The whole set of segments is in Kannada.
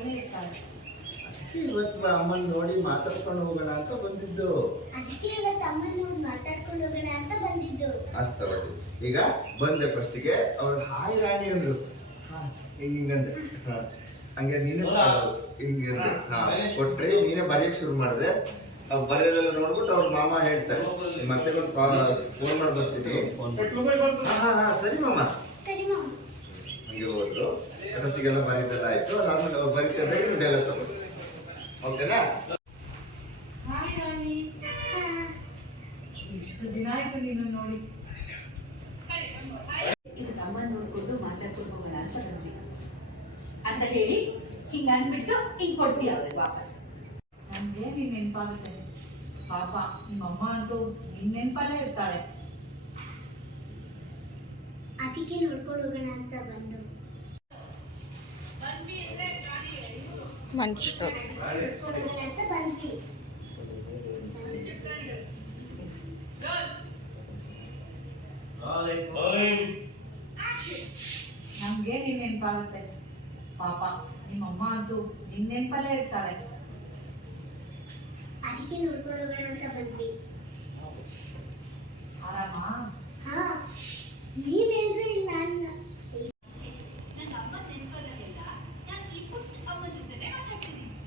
ಮಾತಾಡ್ತಾನೆ ಇರ್ತಾಳೆ. ಇವತ್ತು ಅಮ್ಮನ ನೋಡಿ ಮಾತಾಡ್ಕೊಂಡು ಹೋಗೋಣ ಅಂತ ಬಂದಿದ್ದು. ಅಷ್ಟೇ ಈಗ ಬಂದೆ. ಫಸ್ಟಿಗೆ ಅವ್ರು ಹಾಯ್ ರಾಣಿ ಅಂದ್ರು. ಹಿಂಗಂದೆ ಹಂಗೆ ನೀನು ಹಿಂಗೆ ಕೊಟ್ರಿ, ನೀನೇ ಬರೆಯಕ್ ಶುರು ಮಾಡಿದೆ. ಬರೆಯೋದೆಲ್ಲ ನೋಡ್ಬಿಟ್ಟು ಅವ್ರ ಮಾಮ ಹೇಳ್ತಾರೆ ಮತ್ತೆ ಫೋನ್ ಮಾಡಿ ಬರ್ತೀನಿ. ಸರಿ ಮಾಮ ಹಂಗೆ ಹೋದ್ರು. ಅಷ್ಟೊತ್ತಿಗೆಲ್ಲ ಬರೀದೆಲ್ಲ ಆಯ್ತು. ಅದಾದ್ಮೇಲೆ ಅವ್ರು ಬರೀತಿದ್ದಾಗ ರೆಡಿ ಎಲ್ಲ ತಗೊಂಡು ಓಕೆನಾ. ಹಾಯ್ ರಾಣಿ, ಇಷ್ಟು ದಿನ ಆಯ್ತು ನೀನು ನೋಡಿ. ಅಮ್ಮ ನೋಡ್ಕೊಂಡು ಮಾತಾಡ್ಕೊಂಡು ಹೋಗೋಣ ಅಂತ ಬಂದ್ವಿ ಅಂತ ಹೇಳಿ ಹಿಂಗ ಅಂದ್ಬಿಟ್ಟು ಹಿಂಗ್ ಕೊಡ್ತೀಯ ಅವ್ರಿಗೆ ವಾಪಸ್. ನಮ್ಗೆ ನೀನ್ ನೆನ್ಪಾಗುತ್ತೆ ಪಾಪ. ನಿಮ್ಮಮ್ಮ ಅಂತೂ ನಿನ್ ನೆನ್ಪಲ್ಲೇ ಇರ್ತಾಳೆ. ಅದಕ್ಕೆ ನೋಡ್ಕೊಂಡು ಹೋಗೋಣ ಅಂತ ಬಂದು ಮನುಷ್ಯರು ಅಂತ ಬಂದ್ವಿ. ನಮ್ಗೆ ನೀನ್ ನೆನ್ಪಾಗುತ್ತೆ ಪಾಪ. ನಿಮ್ಮಮ್ಮ ಅಂತೂ ನಿನ್ ನೆನ್ಪಲ್ಲೇ ಇರ್ತಾಳೆ. ಅದಕ್ಕೆ ನೋಡ್ಕೊಂಡು ಹೋಗೋಣ ಅಂತ ಬಂದ್ವಿ. ಆರಾಮ? ಹಾ, ನೀವೇನ್ರು ಇಲ್ಲ ಅನ್ನ.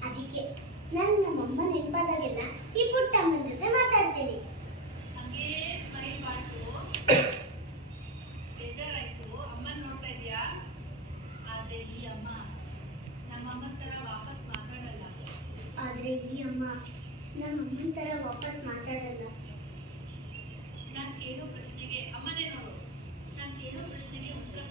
ಅದಕ್ಕೆ ನಾನು ನಮ್ಮಮ್ಮ ನೆನಪಾದಾಗೆಲ್ಲ ಈ ಪುಟ್ಟ ಅಮ್ಮನ ಜೊತೆ ಮಾತಾಡ್ತೀನಿ. ಆದ್ರೆ ಈ ಅಮ್ಮ ನಮ್ಮಮ್ಮನ ತರ ವಾಪಸ್ ಮಾತಾಡಲ್ಲ. ನಾನು ಕೇಳೋ ಪ್ರಶ್ನೆಗೆ ಅಮ್ಮನೇ ನೋಡು, ನಾನು ಕೇಳೋ ಪ್ರಶ್ನೆಗೆ ಉತ್ತರ